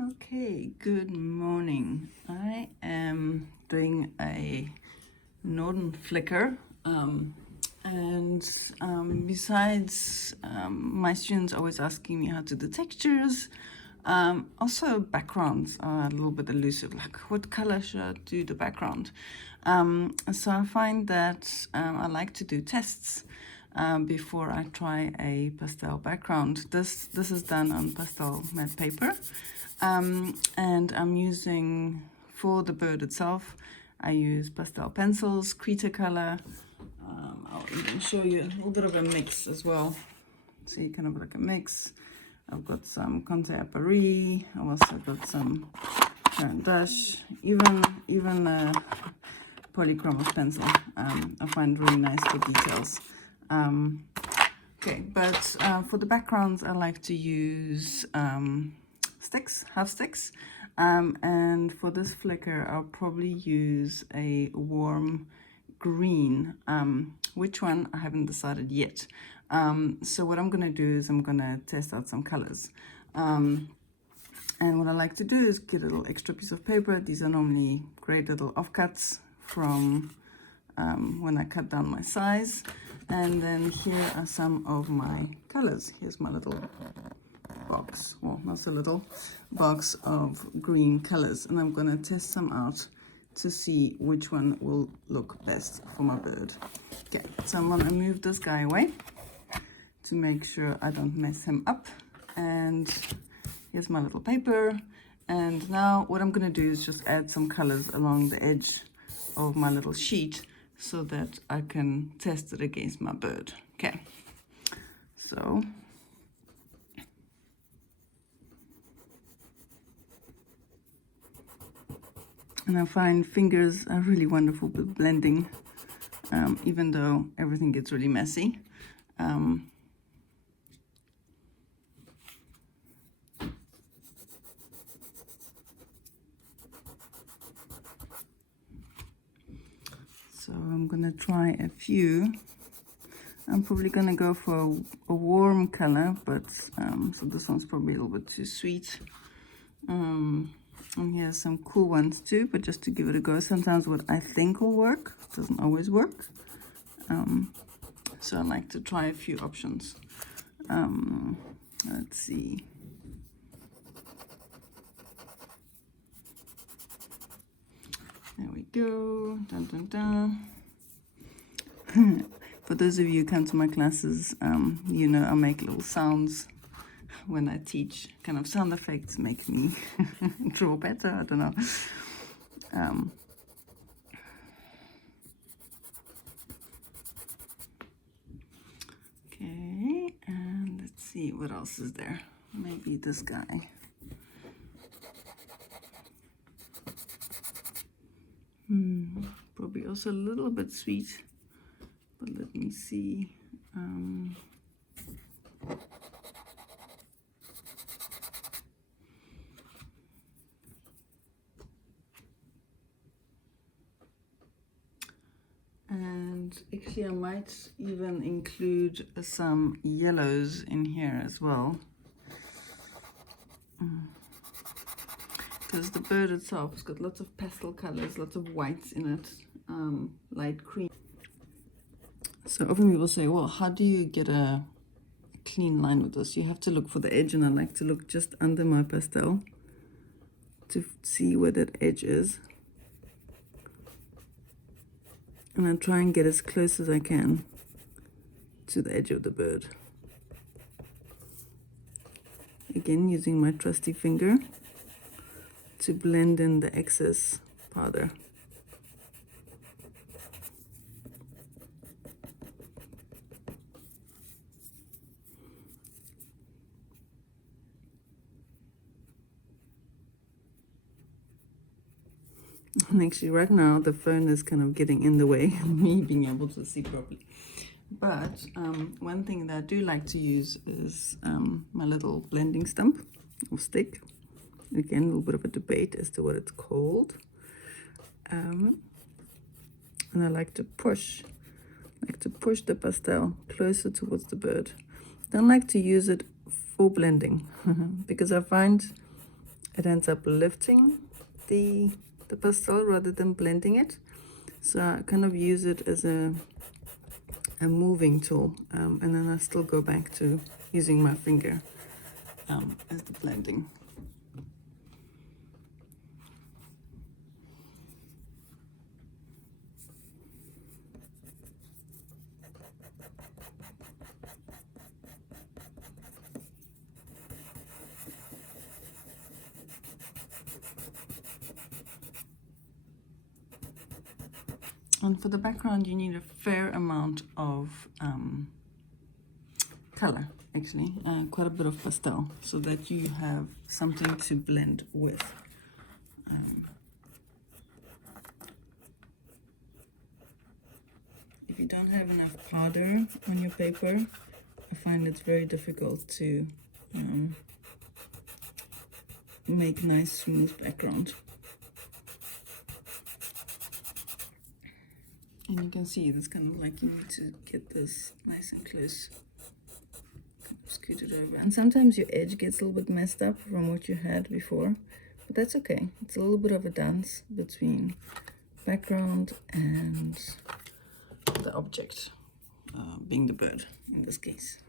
Okay, good morning. I am doing a northern flicker, and besides my students always asking me how to do textures, also backgrounds are a little bit elusive, like what color should I do the background? So I find that I like to do tests before I try a pastel background. This is done on Pastelmat paper, and I'm using, for the bird itself, I use pastel pencils, Cretacolor. I'll even show you a little bit of a mix as well. See, kind of like a mix. I've got some Conte à Paris. I've also got some Dash, even a polychromos pencil. I find really nice for details. Okay, but for the backgrounds, I like to use sticks, half sticks. And for this flicker, I'll probably use a warm green. Which one, I haven't decided yet. So what I'm going to do is I'm going to test out some colors. And what I like to do is get a little extra piece of paper. These are normally great little offcuts from when I cut down my size. And then here are some of my colors. Here's my little box, well, not so little box of green colors, and I'm going to test some out to see which one will look best for my bird. Okay, so I'm going to move this guy away to make sure I don't mess him up. And here's my little paper. And now what I'm going to do is just add some colors along the edge of my little sheet so that I can test it against my bird. Okay, so and I find fingers are really wonderful with blending, even though everything gets really messy. So I'm gonna try a few. I'm probably gonna go for a warm color, but so this one's probably a little bit too sweet. And here's some cool ones too, but just to give it a go. Sometimes what I think will work doesn't always work. So I like to try a few options. Let's see. There we go. Dun, dun, dun. For those of you who come to my classes, you know I make little sounds when I teach. Kind of sound effects make me draw better. I don't know. Okay, and let's see what else is there. Maybe this guy. Probably also a little bit sweet, but let me see. And actually I might even include some yellows in here as well, because the bird itself has got lots of pastel colors, lots of whites in it, light cream. So often people say, well, how do you get a clean line with this? You have to look for the edge, and I like to look just under my pastel to see where that edge is. And I try and get as close as I can to the edge of the bird. Again, using my trusty finger to blend in the excess powder. And actually right now the phone is kind of getting in the way of me being able to see properly. But one thing that I do like to use is my little blending stump or stick. Again, a little bit of a debate as to what it's called. And I like to push the pastel closer towards the bird. Don't like to use it for blending because I find it ends up lifting the pastel rather than blending it. So I kind of use it as a moving tool, and then I still go back to using my finger as the blending. And for the background, you need a fair amount of color, actually, quite a bit of pastel, so that you have something to blend with. If you don't have enough powder on your paper, I find it's very difficult to make nice smooth background. And you can see it's kind of like you need to get this nice and close. Kind of scoot it over. And sometimes your edge gets a little bit messed up from what you had before, but that's okay. It's a little bit of a dance between background and the object, being the bird in this case.